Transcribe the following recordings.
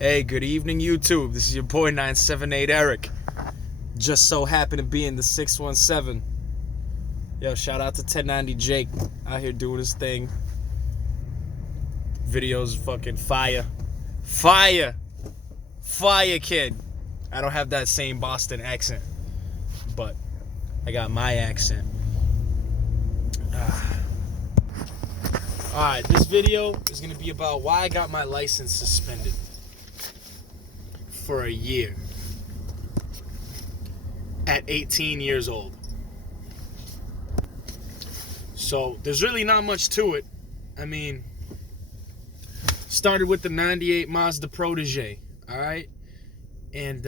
Hey, good evening, YouTube. This is your boy 978 Eric. Just so happened to be in the 617. Yo, shout out to 1090 Jake out here doing his thing. Videos fucking fire. Fire! Fire, kid. I don't have that same Boston accent, but I got my accent. Alright, this video is going to be about why I got my license suspended for a year at 18 years old. So there's really not much to it. I mean, started with the 98 Mazda Protege, all right? And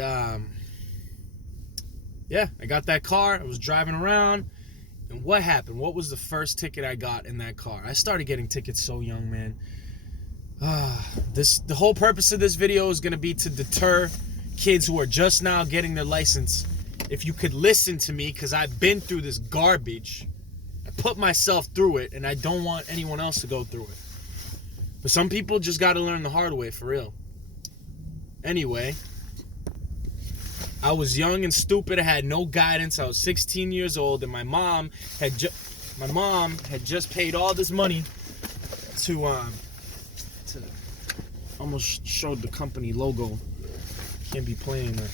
yeah, I got that car. I was driving around. And what happened? What was the first ticket I got in that car? I started getting tickets so young, man. The whole purpose of this video is going to be to deter kids who are just now getting their license. If you could listen to me, because I've been through this garbage. I put myself through it, and I don't want anyone else to go through it. But some people just got to learn the hard way, for real. Anyway, I was young and stupid. I had no guidance. I was 16 years old, and my mom had just paid all this money to almost showed the company logo. Can't be playing that.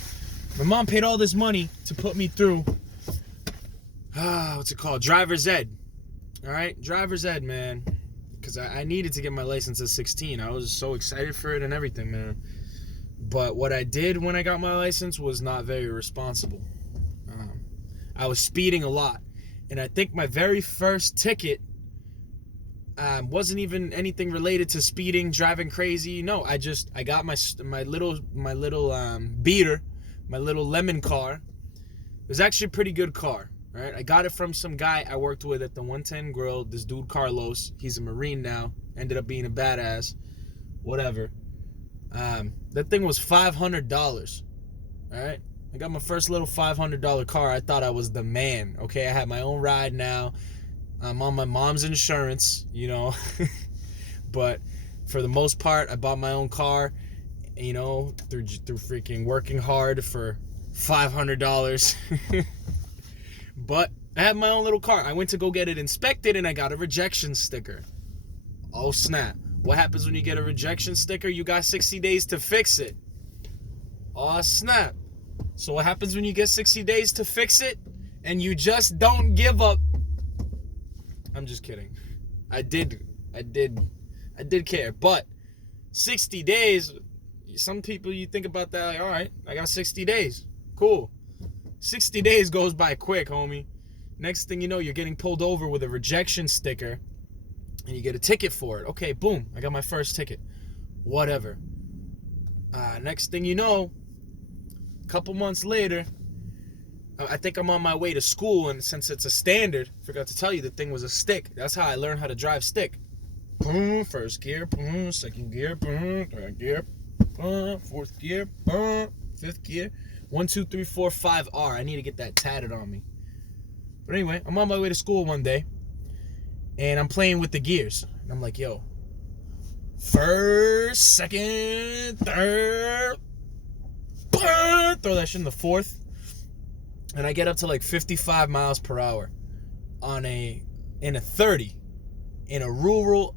My mom paid all this money to put me through what's it called? Driver's Ed. All right, Driver's Ed, man. Because I needed to get my license at 16. I was so excited for it and everything, man. But what I did when I got my license was not very responsible. I was speeding a lot. And I think my very first ticket wasn't even anything related to speeding, driving crazy. No, I got my little beater, my little lemon car. It was actually a pretty good car. All right, I got it from some guy I worked with at the 110 Grill. This dude Carlos, he's a Marine now. Ended up being a badass. Whatever. That thing was $500. All right, I got my first little $500 car. I thought I was the man. Okay, I had my own ride now. I'm on my mom's insurance, you know. But for the most part, I bought my own car, you know, through freaking working hard for $500. But I had my own little car. I went to go get it inspected, and I got a rejection sticker. Oh, snap. What happens when you get a rejection sticker? You got 60 days to fix it. Oh, snap. So what happens when you get 60 days to fix it and you just don't give up? I'm just kidding. I did care. But 60 days, some people, you think about that like, all right, I got 60 days. Cool. 60 days goes by quick, homie. Next thing you know, you're getting pulled over with a rejection sticker and you get a ticket for it. Okay, boom, I got my first ticket. Whatever. Next thing you know, a couple months later, I think I'm on my way to school, and since it's a standard, forgot to tell you, the thing was a stick. That's how I learned how to drive stick. Boom, first gear, boom, second gear, boom, third gear, boom, fourth gear, boom, fifth gear. 1, 2, 3, 4, 5 R. I need to get that tatted on me. But anyway, I'm on my way to school one day, and I'm playing with the gears. And I'm like, yo, first, second, third, boom, throw that shit in the fourth. And I get up to like 55 miles per hour in a 30 in a rural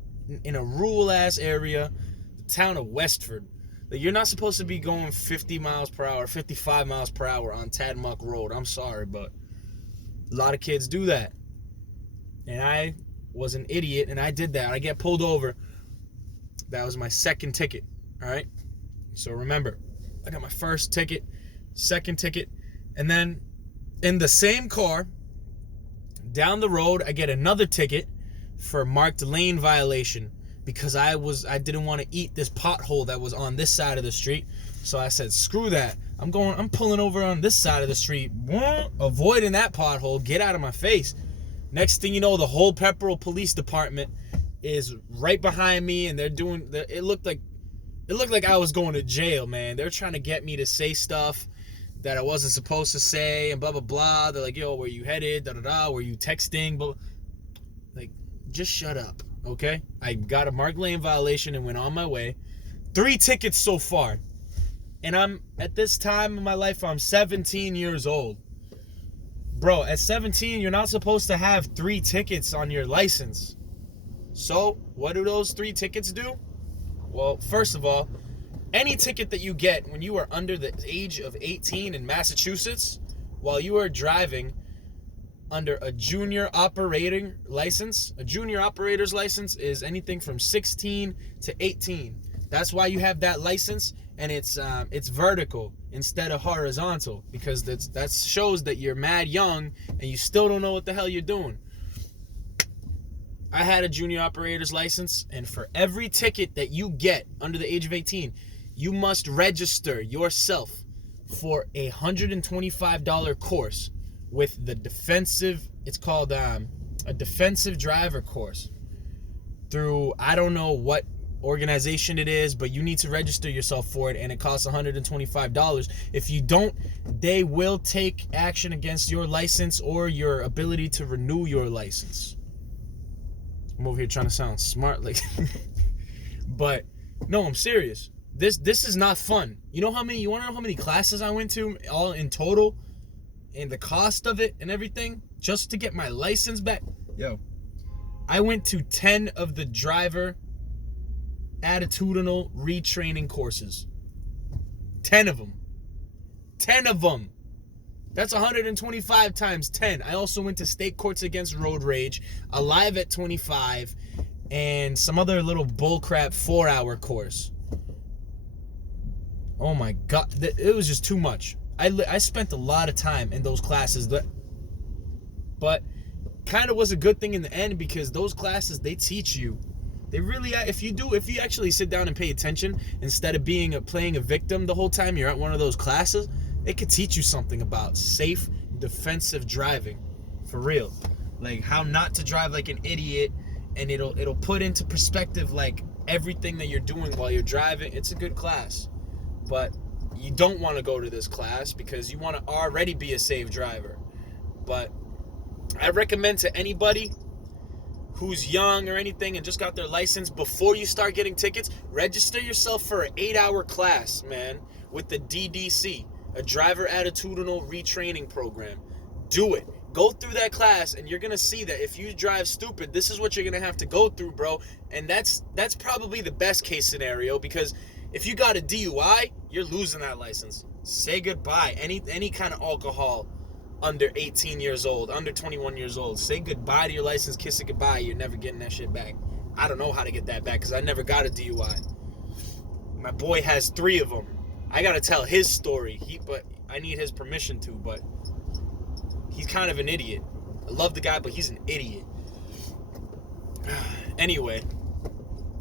ass area, the town of Westford. Like, you're not supposed to be going 50 miles per hour, 55 miles per hour on Tadmuck Road. I'm sorry, but a lot of kids do that. And I was an idiot, and I did that. I get pulled over. That was my second ticket, all right? So remember, I got my first ticket, second ticket, and then in the same car, down the road, I get another ticket for marked lane violation because I didn't want to eat this pothole that was on this side of the street. So I said, screw that. I'm pulling over on this side of the street, avoiding that pothole, get out of my face. Next thing you know, the whole Pepperell Police Department is right behind me, and it looked like I was going to jail, man. They're trying to get me to say stuff that I wasn't supposed to say, and blah, blah, blah. They're like, yo, where you headed? Da-da-da. Were you texting? But like, just shut up. okay? I got a marked lane violation and went on my way. 3 tickets so far. And I'm, at this time in my life, I'm 17 years old. Bro, at 17, you're not supposed to have 3 tickets on your license. So, what do those 3 tickets do? Well, first of all, any ticket that you get when you are under the age of 18 in Massachusetts, while you are driving under a junior operating license, a junior operator's license is anything from 16 to 18. That's why you have that license, and it's vertical instead of horizontal, because that shows that you're mad young and you still don't know what the hell you're doing. I had a junior operator's license, and for every ticket that you get under the age of 18, you must register yourself for $125 course with the defensive, it's called a defensive driver course through, I don't know what organization it is, but you need to register yourself for it, and it costs $125. If you don't, they will take action against your license or your ability to renew your license. I'm over here trying to sound smart, like, but no, I'm serious. This is not fun. You want to know how many classes I went to all in total, and the cost of it and everything, just to get my license back? Yo, I went to 10 of the driver attitudinal retraining courses. 10 of them. 10 of them. That's 125 times 10. I also went to state courts against road rage, Alive at 25, and some other little bullcrap 4-hour course. Oh my God, it was just too much. I spent a lot of time in those classes, but kind of was a good thing in the end, because those classes, they teach you. They really, if you actually sit down and pay attention instead of playing a victim the whole time you're at one of those classes, it could teach you something about safe, defensive driving, for real. Like how not to drive like an idiot, and it'll put into perspective like everything that you're doing while you're driving. It's a good class, but you don't want to go to this class because you want to already be a safe driver. But I recommend to anybody who's young or anything and just got their license, before you start getting tickets, register yourself for an 8-hour class, man, with the DDC, a driver attitudinal retraining program. Do it. Go through that class, and you're going to see that if you drive stupid, this is what you're going to have to go through, bro. And that's probably the best case scenario, because if you got a DUI, you're losing that license. Say goodbye. Any kind of alcohol under 18 years old, under 21 years old, say goodbye to your license, kiss it goodbye. You're never getting that shit back. I don't know how to get that back because I never got a DUI. My boy has 3 of them. I got to tell his story, but I need his permission to, but he's kind of an idiot. I love the guy, but he's an idiot. Anyway,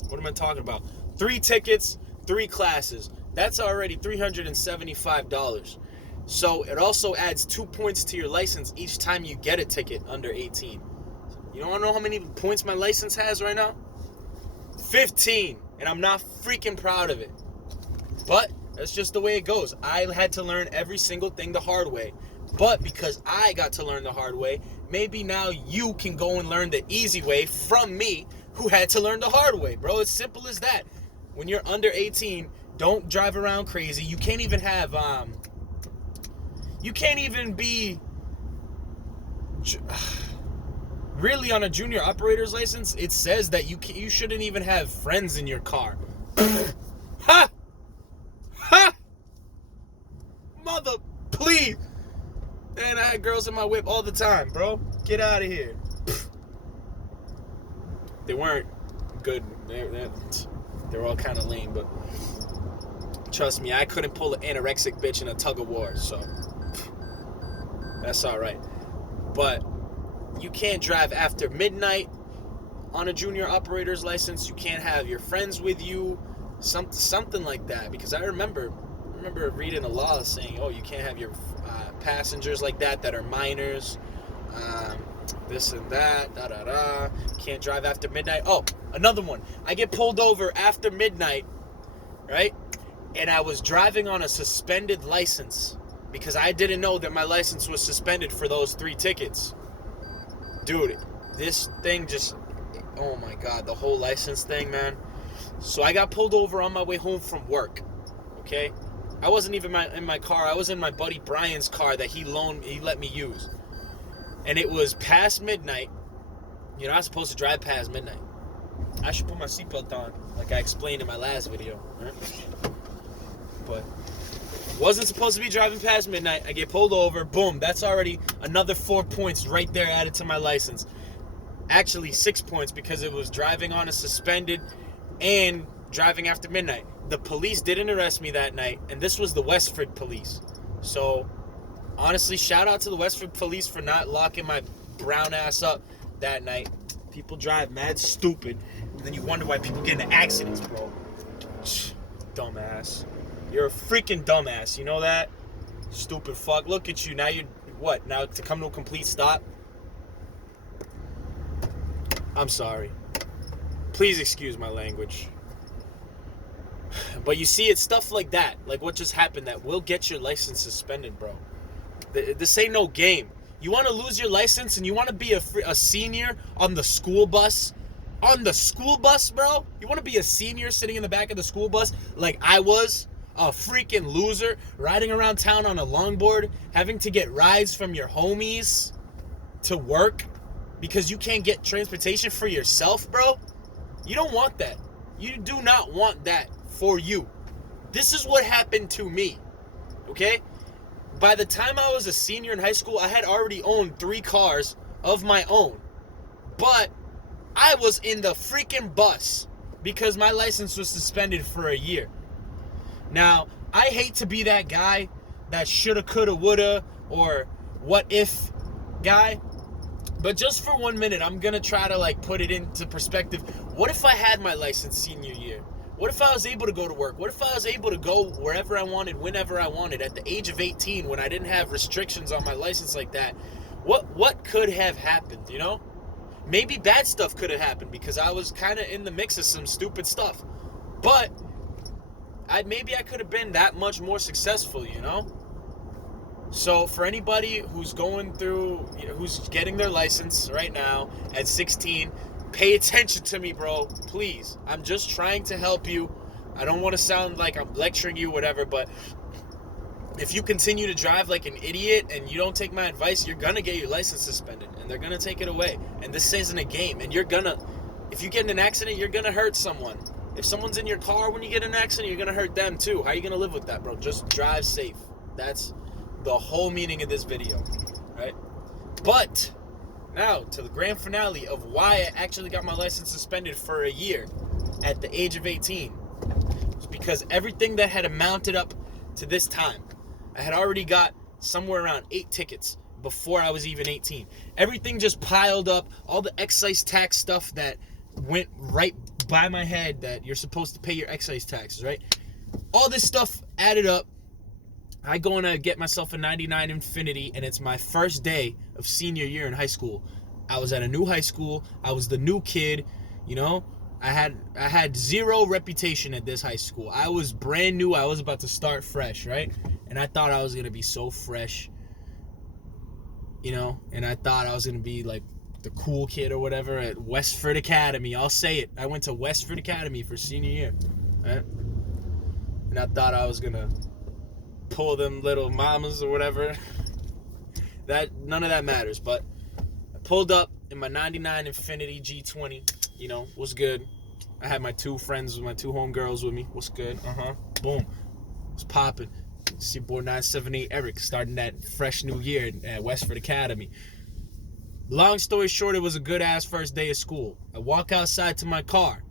what am I talking about? 3 tickets, 3 classes. That's already $375. So it also adds 2 points to your license each time you get a ticket under 18. You don't know how many points my license has right now? 15. And I'm not freaking proud of it. But that's just the way it goes. I had to learn every single thing the hard way. But because I got to learn the hard way, maybe now you can go and learn the easy way from me, who had to learn the hard way, bro. It's simple as that. When you're under 18, don't drive around crazy. You can't even have you can't even be really on a junior operator's license. It says that you shouldn't even have friends in your car. Ha! Ha! Mother, please. Man, I had girls in my whip all the time, bro. Get out of here. They weren't good. They were all kind of lame, but trust me, I couldn't pull an anorexic bitch in a tug of war, so that's all right. But you can't drive after midnight on a junior operator's license. You can't have your friends with you, something like that. Because I remember reading a law saying, oh, you can't have your passengers like that are minors, this and that, da-da-da. Can't drive after midnight. Oh, another one. I get pulled over after midnight, right? And I was driving on a suspended license because I didn't know that my license was suspended for those 3 tickets. Dude, this thing just, oh my God, the whole license thing, man. So I got pulled over on my way home from work, okay? I wasn't even in my car. I was in my buddy Brian's car that he let me use. And it was past midnight. You're not supposed to drive past midnight. I should put my seatbelt on, like I explained in my last video. Right? But wasn't supposed to be driving past midnight. I get pulled over. Boom. That's already another 4 points right there added to my license. Actually, 6 points because it was driving on a suspended and driving after midnight. The police didn't arrest me that night, and this was the Westford police. So, honestly, shout out to the Westford police for not locking my brown ass up that night. People drive mad stupid, and then you wonder why people get into accidents, bro. Dumbass. You're a freaking dumbass, you know that? Stupid fuck. Look at you. Now you're, what? Now to come to a complete stop? I'm sorry. Please excuse my language. But you see, it's stuff like that, like what just happened, that will get your license suspended, bro. This ain't no game. You want to lose your license and you want to be a senior on the school bus? On the school bus, bro? You want to be a senior sitting in the back of the school bus like I was? A freaking loser riding around town on a longboard, having to get rides from your homies to work because you can't get transportation for yourself, bro? You don't want that. You do not want that for you. This is what happened to me, okay? By the time I was a senior in high school, I had already owned 3 cars of my own. But I was in the freaking bus because my license was suspended for a year. Now, I hate to be that guy, that shoulda, coulda, woulda, or what if guy. But just for 1 minute, I'm going to try to put it into perspective. What if I had my license senior year? What if I was able to go to work? What if I was able to go wherever I wanted, whenever I wanted, at the age of 18 when I didn't have restrictions on my license like that? What could have happened, you know? Maybe bad stuff could have happened because I was kind of in the mix of some stupid stuff. But maybe I could have been that much more successful, you know? So for anybody who's going through, who's getting their license right now at 16, pay attention to me, bro. Please. I'm just trying to help you. I don't want to sound like I'm lecturing you, whatever, but if you continue to drive like an idiot and you don't take my advice, you're going to get your license suspended and they're going to take it away. And this isn't a game. And if you get in an accident, you're going to hurt someone. If someone's in your car when you get in an accident, you're going to hurt them too. How are you going to live with that, bro? Just drive safe. That's the whole meaning of this video, right? But now to the grand finale of why I actually got my license suspended for a year at the age of 18. It's because everything that had amounted up to this time, I had already got somewhere around 8 tickets before I was even 18. Everything just piled up, all the excise tax stuff that went right by my head, that you're supposed to pay your excise taxes, right? All this stuff added up. I go and get myself a 99 Infiniti, and it's my first day of senior year in high school. I was at a new high school. I was the new kid, you know. I had zero reputation at this high school. I was brand new. I was about to start fresh, right? And I thought I was going to be so fresh, you know, and I thought I was going to be like the cool kid or whatever at Westford Academy. I'll say it. I went to Westford Academy for senior year, right? And I thought I was going to pull them little mamas or whatever. None of that matters, but I pulled up in my 99 Infiniti G20, you know, what's good. I had my 2 friends, my 2 homegirls with me, what's good, boom, it's popping. It's your boy 978 Eric, starting that fresh new year at Westford Academy. Long story short, it was a good ass first day of school. I walk outside to my car.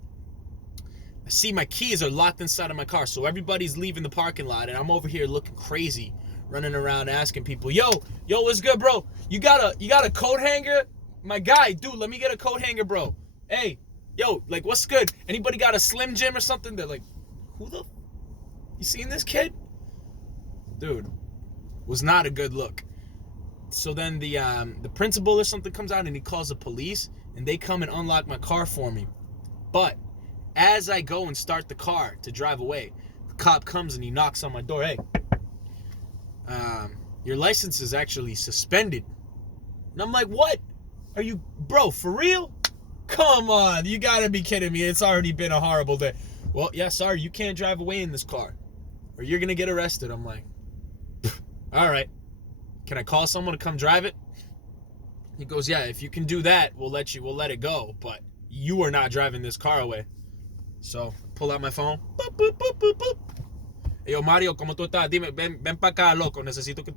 I see my keys are locked inside of my car, so everybody's leaving the parking lot, and I'm over here looking crazy, running around asking people, yo, what's good, bro? You got a coat hanger? My guy, dude, let me get a coat hanger, bro. Hey, yo, what's good? Anybody got a Slim Jim or something? They're like, you seen this kid? Dude, was not a good look. So then the principal or something comes out and he calls the police, and they come and unlock my car for me. But as I go and start the car to drive away, the cop comes and he knocks on my door. Hey, your license is actually suspended. And I'm like, what? Are you, bro, for real? Come on, you gotta be kidding me. It's already been a horrible day. Well, yeah, sorry, you can't drive away in this car. or you're going to get arrested. I'm like, all right. Can I call someone to come drive it? He goes, yeah, if you can do that, we'll let it go. But you are not driving this car away. So, pull out my phone. Boop, boop, boop, boop, boop. Hey, yo, Mario, ¿cómo tú estás? Dime, ven para acá, loco. Necesito que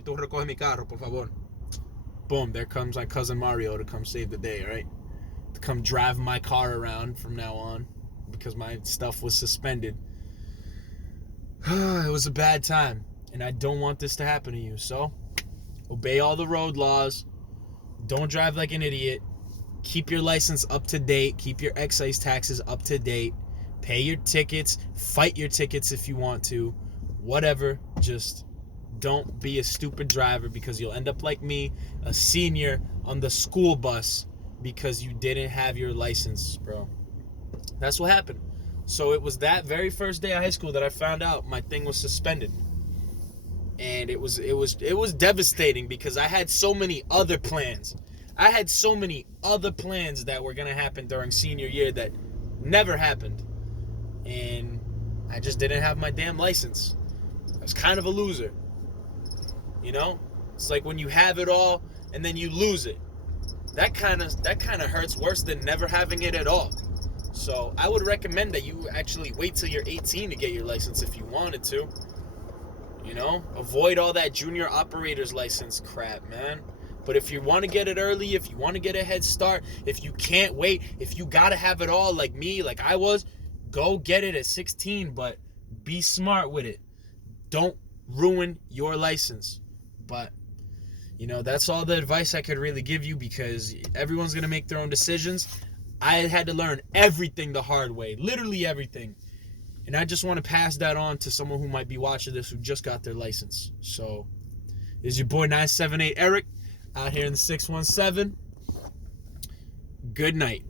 tú recoges mi carro, por favor. Boom, there comes my cousin Mario to come save the day, right? To come drive my car around from now on because my stuff was suspended. It was a bad time, and I don't want this to happen to you. So, obey all the road laws. Don't drive like an idiot. Keep your license up to date. Keep your excise taxes up to date. Pay your tickets. Fight your tickets if you want to. Whatever. Just don't be a stupid driver because you'll end up like me, a senior on the school bus because you didn't have your license, bro. That's what happened. So it was that very first day of high school that I found out my thing was suspended. And it was devastating because I had so many other plans. I had so many other plans that were going to happen during senior year that never happened. And I just didn't have my damn license. I was kind of a loser. You know? It's like when you have it all and then you lose it. That kind of hurts worse than never having it at all. So I would recommend that you actually wait till you're 18 to get your license if you wanted to. You know, avoid all that junior operator's license crap, man. But if you want to get it early, if you want to get a head start, if you can't wait, if you got to have it all like me, like I was, go get it at 16, but be smart with it. Don't ruin your license. But, you know, that's all the advice I could really give you because everyone's going to make their own decisions. I had to learn everything the hard way, literally everything. And I just want to pass that on to someone who might be watching this who just got their license. So, this is your boy 978 Eric out here in the 617. Good night.